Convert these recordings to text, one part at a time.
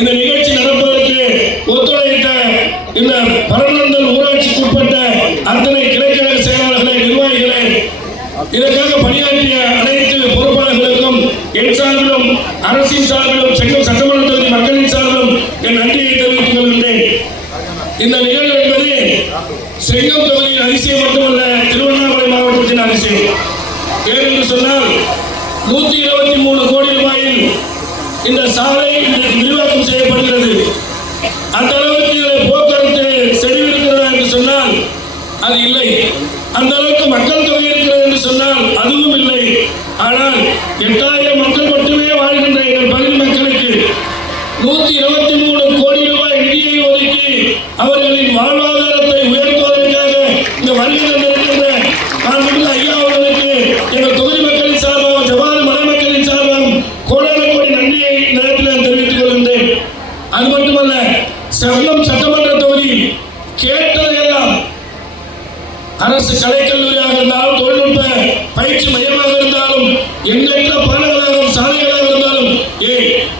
இந்த நிகழ்ச்சி நடப்பதற்கு ஒத்துழைத்த இந்த பரமநந்தல் ஊராட்சிக்குட்பட்ட அத்தனை கிளைக்கழக செயலாளர்களை, நிர்வாகிகளை, இதற்காக பணியாற்றிய அனைத்து பொறுப்பாளர்களுக்கும் என் சார்பிலும் அரசின் சார்பிலும் செங்கம் சட்டமன்ற தொகுதி மக்களின் சார்பிலும் என் நன்றியை தெரிவித்துக் கொள்கின்றேன். இந்த நிகழ்வு என்பது செங்கம் தொகுதியின் அதிசயம் மட்டுமல்ல, திருவண்ணாமலை மாவட்டத்தின் அதிசயம். ஏனென்று சொன்னால் 123 கோடி ரூபாயில் இந்த சாலை விரிவாக்கம் செய்யப்படுகிறது. அந்த அளவுக்கு இதில் போக்குவரத்து செறிவிருக்கிறதா என்று சொன்னால் அது இல்லை. அந்த அளவுக்கு மக்கள் தொகை இருக்கிறது என்று சொன்னால் அதுவும் இல்லை. ஆனால் 8000 மக்கள் மட்டுமே வாழ்கின்ற எங்கள் பகுதி மக்களுக்கு 123 கோடி ரூபாய் நிதியை ஒதுக்கி அவர்களின் வாழ்வாதாரத்தை உயர்த்துவதற்காக இந்த வருகை தந்திருக்கின்ற மாண்புமிகு ஐயா அவர்களுக்கு எங்கள் தொகுதி மக்களின் சார்பாக, ஜவாது மலை மக்களின் சார்பாக கோடான கோடி நன்றியை நேரத்தில் தெரிவித்துக் கொள்கின்றேன். அது மட்டுமல்ல, செங்கம் சட்டமன்ற தொகுதி கேட்டதையெல்லாம் அரசு கலைக்கல்லூரியாக இருந்தாலும், தொழில்நுட்ப பயிற்சி மையமாக இருந்தாலும், எண்ணற்ற பாலங்களாகவும் சாலைகளாக இருந்தாலும்,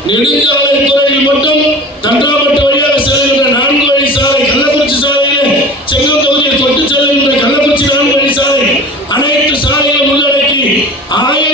நெடுஞ்சாலை துறையில் மட்டும் தன்றாமட்ட வழியாக செல்கின்ற 4 வழி சாலை, கள்ளக்குறிச்சி சாலையில் செங்கம் தொகுதியை தொட்டு செல்கின்ற கள்ளக்குறிச்சி 4 வழி சாலை, அனைத்து சாலைகளும் உள்ளடக்கி 1000